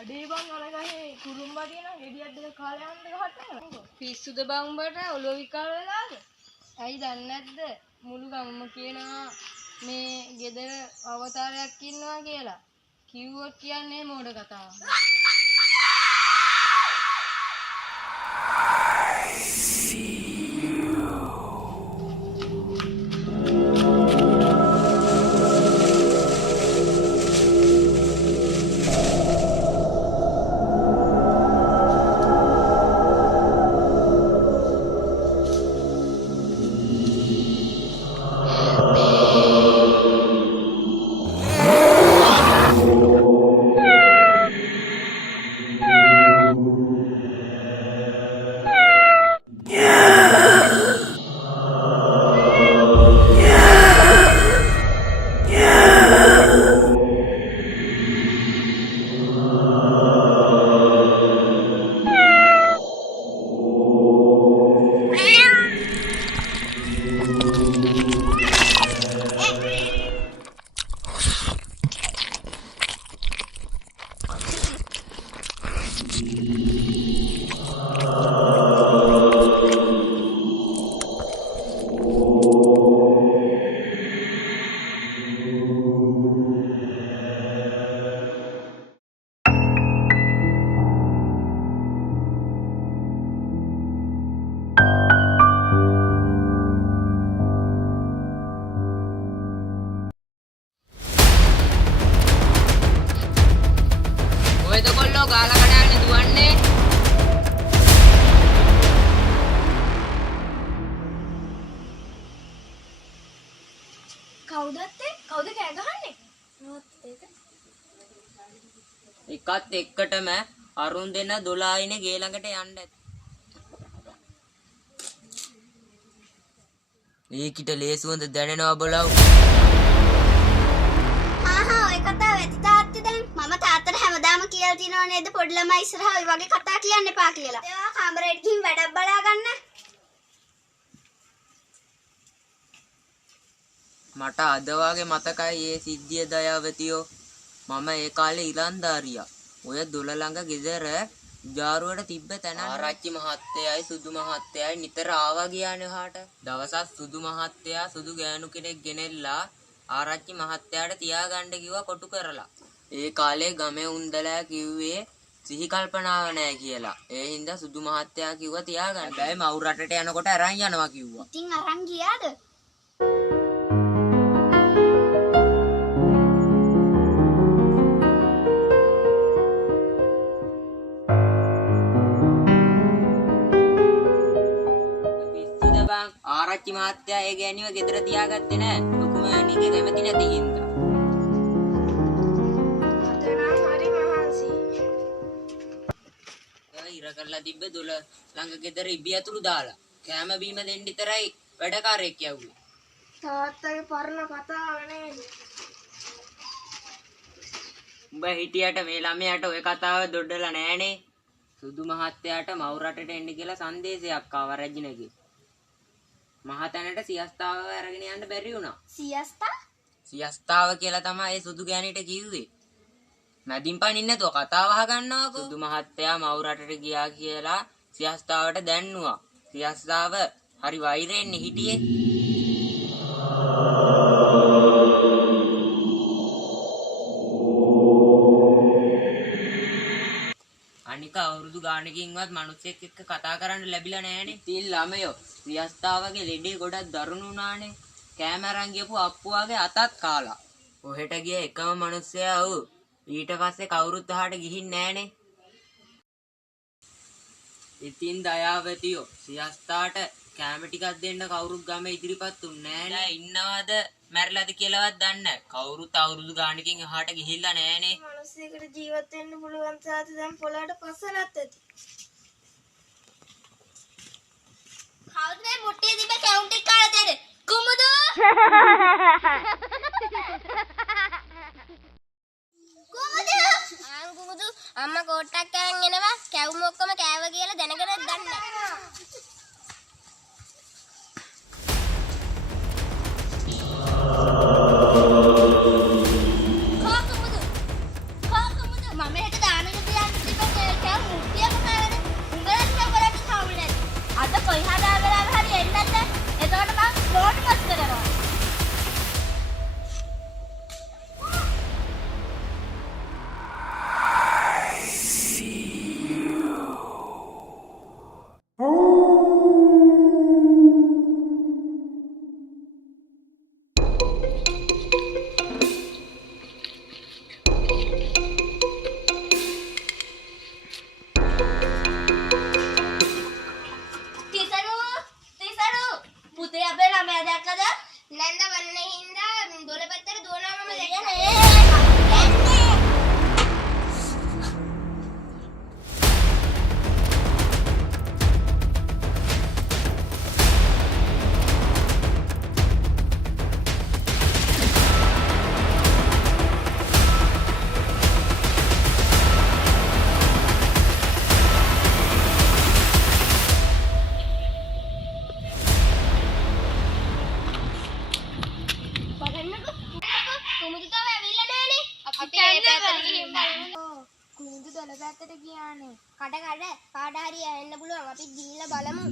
අඩේ බං අර ගහේ කුරුම්බා තියෙන ගෙඩියක් දෙක කාලේ යන්න ගහට පිස්සුද බං උඹට ඔලුව විකාර වෙලාද? ඇයි දන්නේ නැද්ද? මුළු ගමම කියනවා මේ ගෙදර අවතාරයක් ඉන්නවා කියලා. කිව්වොත් කියන්නේ මෝඩ කතාවක්. ඔය දකොල්ලෝ ගාලා කඩාගෙන දුවන්නේ. කවුද කෑ ගහන්නේ? එකත් එක්කටම අරුන් දෙන්න 12 ඉනේ ගේ ළඟට යන්න ඇති. ඒකිට ලේසුවඳ දැනෙනවා බලව. ආහා ඔය කතාව ඇති තාත්තේ දැන් මම තාත්තට හැමදාම කියලා තියනව නේද පොඩි ළමයි ඉස්සරහා ඔය වගේ කතා කියන්න එපා කියලා. ඒවා කාමරේට ගිහින් වැඩක් බලා ගන්න. මට අද වාගේ මතකයි මේ සිද්ධිය දයාවතියෝ. මම ඒ කාලේ ඉලන්දාරියා. ඔය දොළ ළඟ ගෙදර ජාරුවට තිබ්බ තැන ආරච්චි මහත්තයයි සුදු මහත්තයයි නිතර ආවා ගියානේ හාට. දවසක් සුදු මහත්තයා සුදු ගෑනු කෙනෙක් ගෙනෙල්ලා ආරච්චි මහත්තයාට තියාගන්න කිව්වා කොටු කරලා. ඒ කාලේ ගමේ උන්දලෑ කිව්වේ සිහි කල්පනාව නැහැ කියලා. ඒ හින්දා සුදු මහත්තයා කිව්වා තියාගන්න. හැබැයි මව් රටට යනකොට අරන් යනවා කිව්වා. ඉතින් අරන් ගියාද? ආරච්චි මහත්තයා ඒ ගෑණිව ගෙදර තියාගත්තේ නෑ. ලොකු මෑණිගේ කැමති නැති හින්දා. අදනම් හරි මහන්සි. ඉර කරලා තිබ්බ දොළ ළඟ ගෙදර ඉබියතුරු දාලා කෑම බීම දෙන්න විතරයි වැඩකාරයෙක් යවුවේ. තාත්තගේ පරණ කතාව නේද? උඹ හිටියට මේ ළමයාට ওই කතාව දොඩලා නෑනේ. සුදු මහත්තයාට මව් රටට එන්න කියලා සංදේශයක් ආවා රජිනගේ. මහතැනට සියස්තාව අරගෙන යන්න බැරි වුණා. සියස්තාව කියලා තමයි ඒ සුදු ගෑණිට කිව්වේ. මැදින් පනින්න නැතුව කතාව අහගන්නවකෝ. සුදු මහත්තයා මව් රටට ගියා කියලා සියස්තාවට දැන්නුවා. සියස්තාව හරි වෛරයෙන් හිටියේ. ගානකින්වත් මිනිස්සෙක් එක්ක කතා කරන්න ලැබිලා නැහනේ. ඉතින් ළමයෝ රියස්තාවගේ ලෙඩේ ගොඩක් දරුණු වුණානේ. කැමරන් ගියපු අප්පුවාගේ අතත් කාලා. ඔහෙට ගිය එකම මිනිස්සයා ඌ. ඊට පස්සේ කවුරුත් අහට ගිහින් නැහනේ. ඉතින් දයාවතියෝ සියස්තාට කැම ටිකක් දෙන්න කවුරුත් ගම ඉදිරිපත් උන්නේ නැහැ. ඉන්නවද මැරිලාද කියලාවත් දන්නේ නැහැ. කවුරුත් අවුරුදු ගානකින් එහාට ගිහිල්ලා නැහනේ. මිනිස්සෙකුට ජීවත් වෙන්න පුළුවන් සාති දැන් පොළොවට පස්සලත් ඇති. කවුද මේ මුට්ටිය තිබ්බ කැවුම් ටික කාලා දෙන්නේ? කුමුදු! කුමුදු! අම්මා කොට්ටක් අරන් එනවා. කැවුම් ඔක්කොම කෑව කියලා දැනගෙන දන්නේ. කුමුදු දොළ පැත්තට ගියානේ. කඩ කාට හරි ඇහෙන්න පුළුවන්. අපි ගිහිල්ලා බලමු.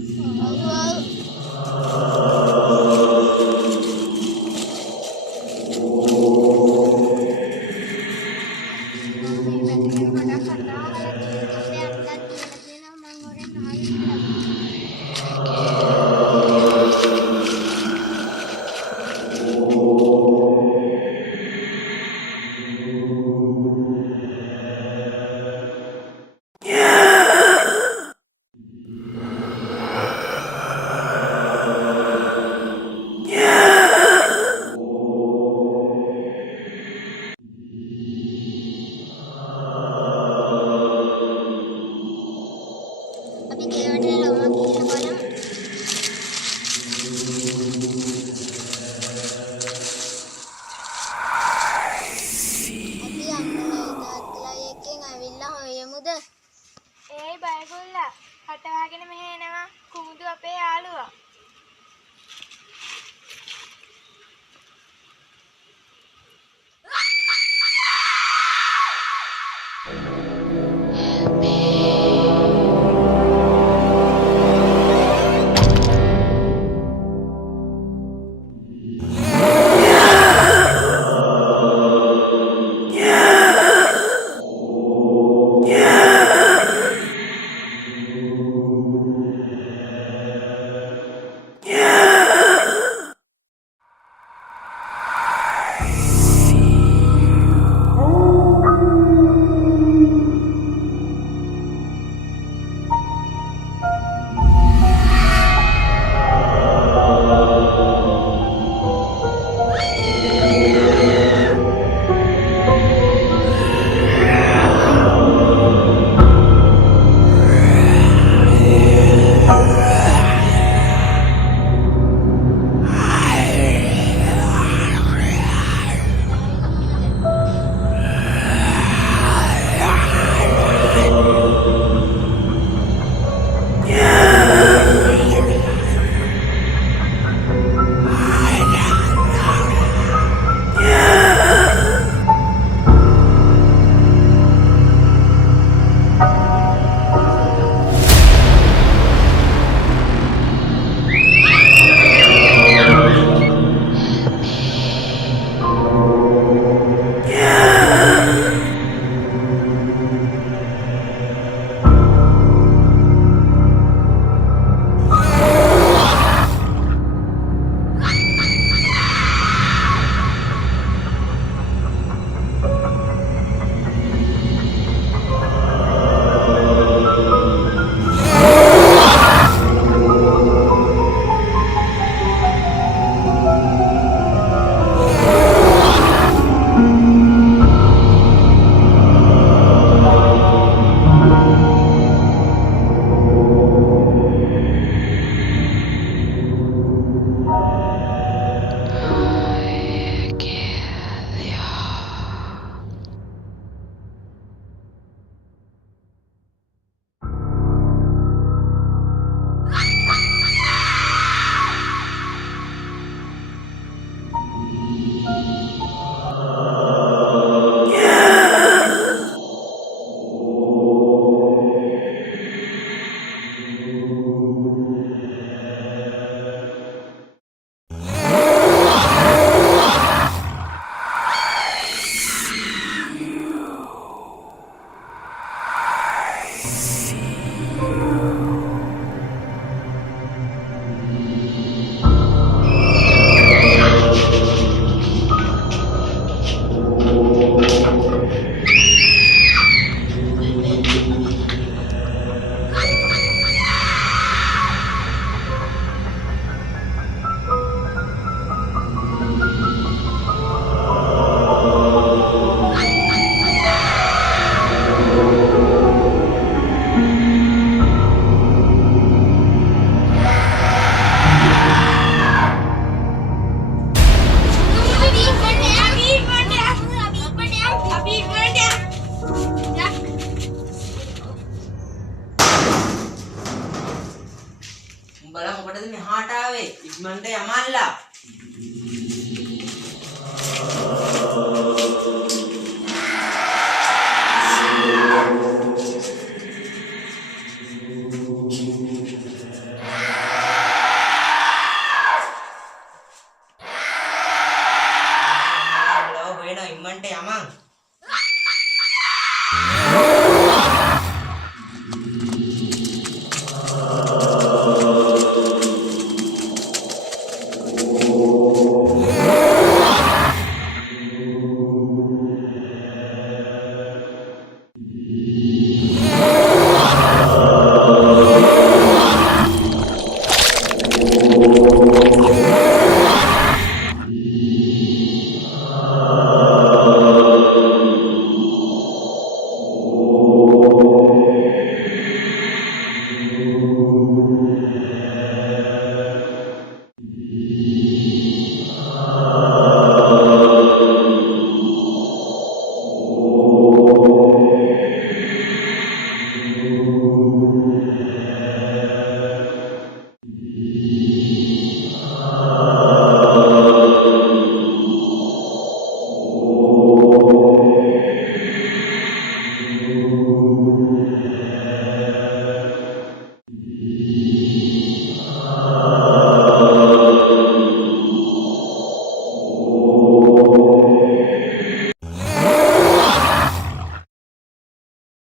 ඉක්මනට යමල්ලා.